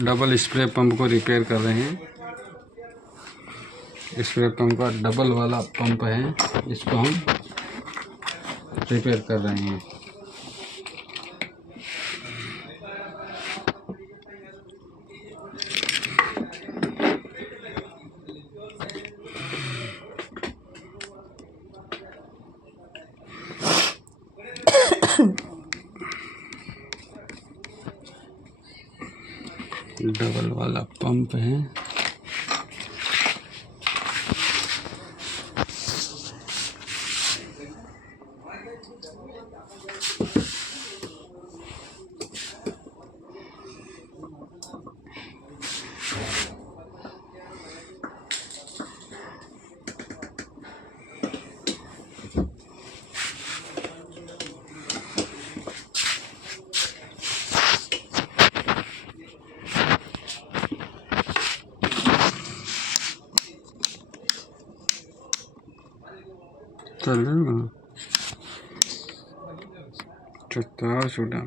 Double spray pump को repair कर रहे हैं। स्प्रे पंप का डबल वाला पंप है, इसको हम रिपेयर कर रहे हैं। डबल वाला पंप है। चल रहा है, छोटा